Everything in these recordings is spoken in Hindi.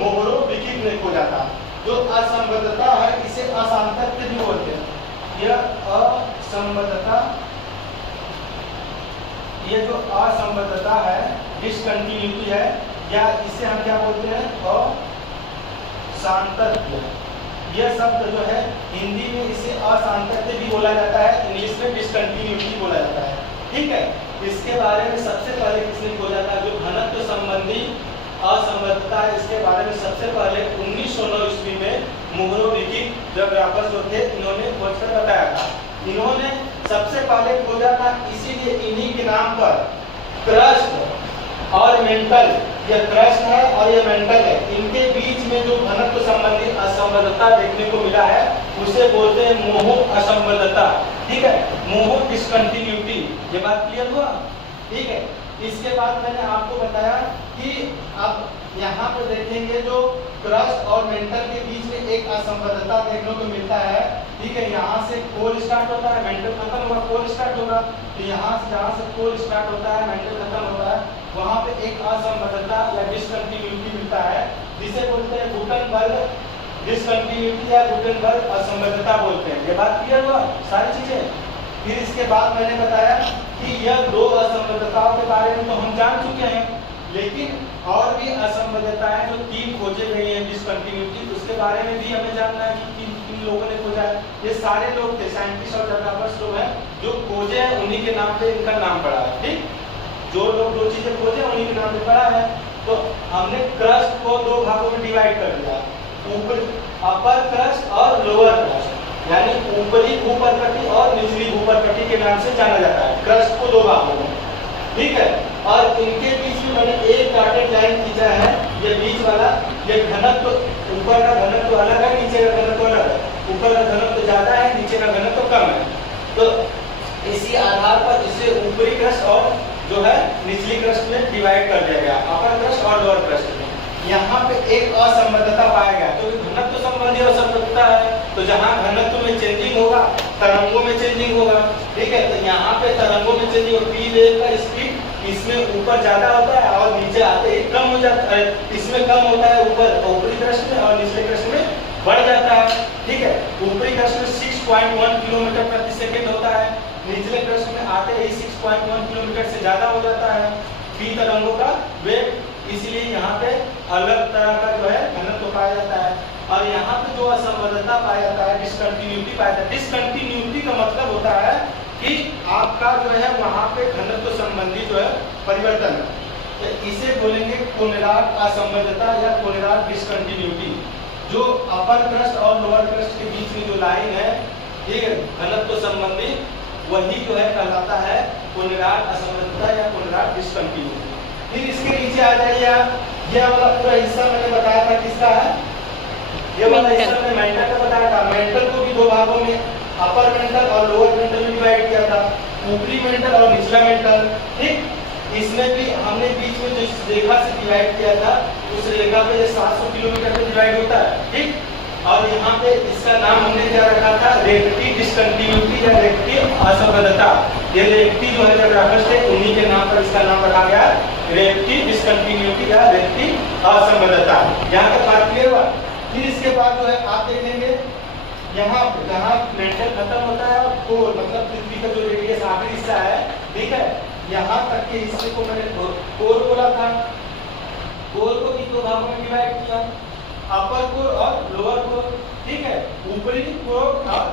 मोहरोविकिक ने खोजा था। जो असंबद्धता है इसे असांतत्य भी बोलते हैं। यह असंबद्धता, ये जो असंबद्धता है, डिसकंटिन्यूटी है, या इसे हम क्या बोलते हैं, असांतत्य। यह शब्द जो है हिंदी में इसे असांतत्य भी बोला जाता है, इंग्लिश में डिसकंटिन्यूटी बोला जाता है। ठीक है, इसके बारे में सबसे पहले किसने खोजा था? जो घनत्व संबंधी असंबद्धता है, इसके बारे में सबसे पहले 1909 ईस्वी में मोहरोविकिक जोग्राफर जो थे, इन्होंने खोज कर बताया था। इन्होंने सबसे पहले खोजा था, इसीलिए इन्हीं के नाम पर क्रस्ट और मेंटल, यह क्रस्ट है और यह मेंटल है, इनके बीच में जो घनत्व संबंधी असंबद्धता देखने को मिला है उसे बोलते हैं मोहो असंबद्धता। ठीक है, मोहो डिसकंटिन्यूटी। ये बात क्लियर हुआ? ठीक है, इसके बाद मैंने आपको बताया कि अब यहाँ पे देखेंगे जो क्रस्ट और मेंटल के बीच में एक असंबद्धता देखने को मिलता है। ठीक है, यहाँ से कोर स्टार्ट होता है, मेंटल खत्म होगा, कोर स्टार्ट होगा। तो यहाँ से जहाँ से कोर स्टार्ट होता है, मेंटल खत्म होता है, वहाँ पे एक असंबद्धता या डिसकंटिन्यूटी मिलता है, जिसे बोलते हैं गुटनबर्ग डिसकंटिन्यूटी या गुटनबर्ग असंबद्धता बोलते हैं। ये बात क्लियर हुआ? सारी चीजें। फिर इसके बाद मैंने बताया कि यह दो असंबद्धताओं के बारे में तो हम जान चुके हैं, लेकिन और भी असंबद्धताएं जो 3 खोजे गई हैं डिसकंटिन्यूटी, उसके बारे में भी हमें जानना है कि किन लोगों ने खोजा है। ये सारे लोग थे, साइंटिस्ट और जोग्राफर्स लोग हैं, जो खोजे हैं उन्हीं के नाम पे इनका नाम पड़ा है। ठीक, जो लोग दो चीजें खोजे उन्हीं के नाम पे पड़ा है। तो हमने क्रस्ट को 2 भागों में डिवाइड कर दिया, ऊपर अपर क्रस्ट और लोअर क्रस्ट, यानी ऊपरी भूप्रकृति और निचली भूप्रकृति के नाम से जाना जाता है क्रस्ट को 2 भागों में। ठीक है, और इनके बीच में मैंने एक डॉटेड लाइन खींचा है, ये बीच वाला, ये घनत्व, ऊपर का घनत्व अलग है, नीचे का घनत्व अलग है। ऊपर का घनत्व ज्यादा है, नीचे का घनत्व कम है। तो इसी आधार पर इसे ऊपरी क्रस्ट और जो है निचली क्रस्ट में डिवाइड कर दिया गया, अपर क्रस्ट और लोअर क्रस्ट में। यहाँ पे एक असंबद्धता पाया गया, तो घनत्व संबंधी असंबद्धता है, तो जहाँ घनत्व में चेंजिंग होगा, तरंगों में चेंजिंग होगा। ठीक है, तो यहाँ पे तरंगों में चेंजिंग होगा, पी वेव का स्पीड इसमें ऊपर ज्यादा होता है और नीचे आते ही कम हो जाता है, इसमें कम होता है ऊपर ऊपरी क्रस्ट में और निचले क्रस्ट में बढ़ जाता है। ठीक है, ऊपरी क्रस्ट में 6.1 किलोमीटर प्रति सेकेंड होता है, निचले क्रस्ट में आते ही 6.1 किलोमीटर से ज्यादा हो जाता है पी तरंगों का वेग, इसलिए यहाँ पे अलग तरह का जो है घनत्व पाया जाता है। और यहाँ पे जो असंबद्धता पाया जाता है, डिसकंटिन्यूटी पाया जाता है। डिसकंटिन्यूटी का मतलब होता है कि आपका जो है वहाँ पे घनत्व संबंधी जो है परिवर्तन, तो इसे बोलेंगे कोनराड असंबद्धता या कोनराड डिसकंटिन्यूटी। जो अपर क्रस्ट और लोअर क्रस्ट के बीच में जो लाइन है, ठीक है, घनत्व संबंधी, वही जो है कहलाता है कोनराड असंबद्धता या कोनराड डिसकंटिन्यूटी। फिर इसके नीचे आ जाइए आप, ये वाला पूरा हिस्सा मैंने बताया था किसका है, ये वाला हिस्सा मैंने मेंटल का बताया था। मेंटल को भी 2 भागों में, अपर मेंटल और लोअर मेंटल में डिवाइड किया था, ऊपरी मेंटल और निचला मेंटल। ठीक, इसमें भी हमने बीच में जो रेखा से डिवाइड किया था, उस रेखा पे 700 किलोमीटर पे डिवाइड होता है। ठीक, और यहाँ पे इसका नाम हमने क्या रखा था, रेक्टी डिसकंटिन्यूटी या रेक्टी असंबद्धता। ये रेक्टी जो है जोग्राफर्स थे, उन्हीं के नाम पर इसका नाम रखा गया, रेक्टी डिसकंटिन्यूटी या रेक्टी असंबद्धता। यहाँ तक बात क्लियर हुआ? फिर इसके बाद जो है आप देखेंगे यहाँ जहाँ मेंटल खत्म होता है और कोर मतलब पृथ्वी का जो रेडियस आखिरी हिस्सा है, ठीक है, यहाँ तक के हिस्से को मैंने कोर बोला था। कोर को भी 2 भागों में डिवाइड किया, अपर कोर और लोअर कोर। ठीक है, ऊपरी कोर और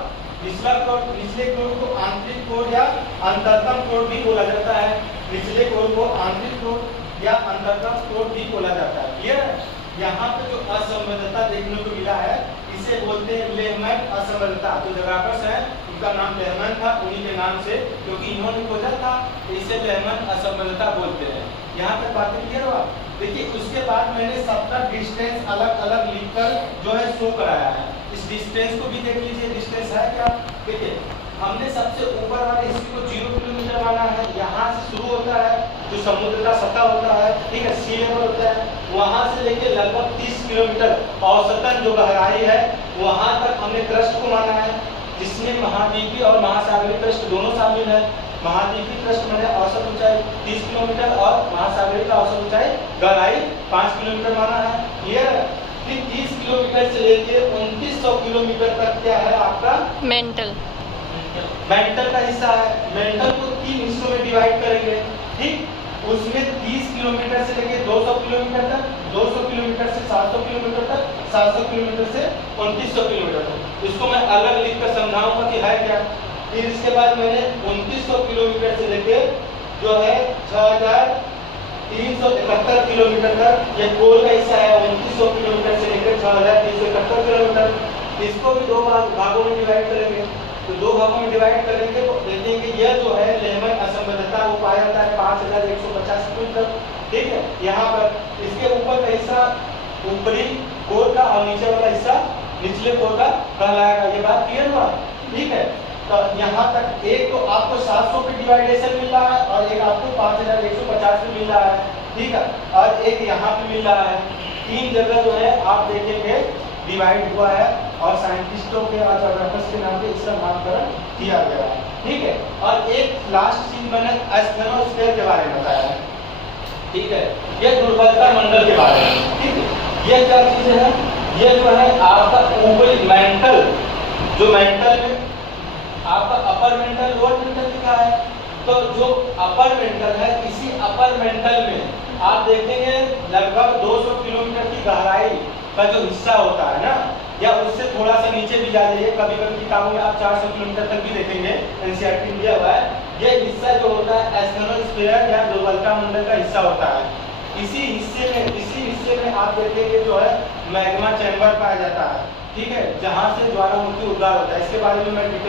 निचला कोर। निचले कोर को आंतरिक कोर या अंतरतम कोर भी बोला जाता है, निचले कोर को आंतरिक कोर या अंतरतम कोर भी बोला जाता है। क्लियर? यहाँ पे जो असंबद्धता देखने को मिला है, इसे बोलते हैं लेहमैन असंबद्धता। जो जोग्राफर्स हैं उनका नाम लेहमैन था, उन्हीं के नाम से, क्योंकि इन्होंने खोजा था, इसे लेहमैन असंबद्धता बोलते हैं। यहाँ तक बात क्लियर हुआ? देखिए, उसके बाद मैंने सबका डिस्टेंस अलग अलग लिखकर जो है शो कराया है। इस डिस्टेंस को भी देख लीजिए, डिस्टेंस है क्या। देखिए, हमने सबसे ऊपर वाले हिस्से को 0 किलोमीटर माना है। यहाँ से शुरू होता है जो समुद्र का सतह होता है, ठीक है, सी लेवल होता है, वहाँ से लेके लगभग 30 किलोमीटर औसतन जो गहराई है, वहाँ तक हमने क्रस्ट को माना है, जिसमें महाद्वीपीय और महासागरीय क्रस्ट दोनों शामिल है। महाद्वीपीय क्रस्ट मैंने औसत ऊंचाई 30 किलोमीटर और महासागरीय का औसत ऊंचाई गहराई 5 किलोमीटर माना है। ये लेके 2900 किलोमीटर तक क्या है आपका मेंटल का हिस्सा है। मेंटल को 3 हिस्सों में डिवाइड करेंगे, ठीक। उसमें 30 किलोमीटर से लेके 200 किलोमीटर तक, 200 किलोमीटर से 700 किलोमीटर तक, 700 किलोमीटर से 2900 किलोमीटर तक। इसको मैं अलग लिख कर समझाऊंगा कि है क्या। फिर इसके बाद मैंने 2900 किलोमीटर से लेके जो है 6371 किलोमीटर तक ये कोल का हिस्सा है। 2900 किलोमीटर से लेकर 6371 किलोमीटर, इसको भी दो भागों में डिवाइड करेंगे। तो दो भागों में डिवाइड करेंगे तो देखेंगे कि यह जो है लेमन असंबद्धता वो पाया जाता है 5150 किलोमीटर, ठीक है। यहाँ पर इसके ऊपर का हिस्सा ऊपरी कोर का और नीचे वाला हिस्सा निचले कोर का कहलाएगा। ये बात क्लियर हुआ, ठीक है। तो यहाँ तक एक तो आपको 700 पे डिवाइडेशन मिल रहा है और एक आपको 5150 पे मिल रहा है, ठीक है। और एक यहाँ पे मिल रहा है। 3 जगह जो है आप देखेंगे डिवाइड हुआ है और साइंटिस्टों के और जोग्राफर्स के नाम पे इसका नामकरण किया गया है, ठीक है। और एक लास्ट चीज मैंने एस्थेनोस्फीयर के बारे में बताया है, ठीक है। ये दुर्बलता मंडल के बारे में, ठीक है। ये क्या चीज है, ये जो है आपका ऊपरी मेंटल, जो मेंटल में आपका अपर मेंटल लोअर मेंटल लिखा है। तो जो अपर मेंटल है, इसी अपर मेंटल में आप देखेंगे लगभग 200 किलोमीटर की गहराई का जो हिस्सा होता है ना, या उससे थोड़ा सा नीचे भी जा जाइए, कभी कभी किताबों में आप 400 किलोमीटर तक भी देखेंगे, एनसीईआरटी में दिया हुआ है। ये हिस्सा जो होता है एस्थेनोस्फीयर या दुर्बलता मंडल का हिस्सा होता है। इसी हिस्से में आप देखेंगे जो है मैग्मा चैम्बर पाया जाता है, ठीक है, जहाँ से ज्वालामुखी उद्गार होता है। इसके बारे में मैं डिटेल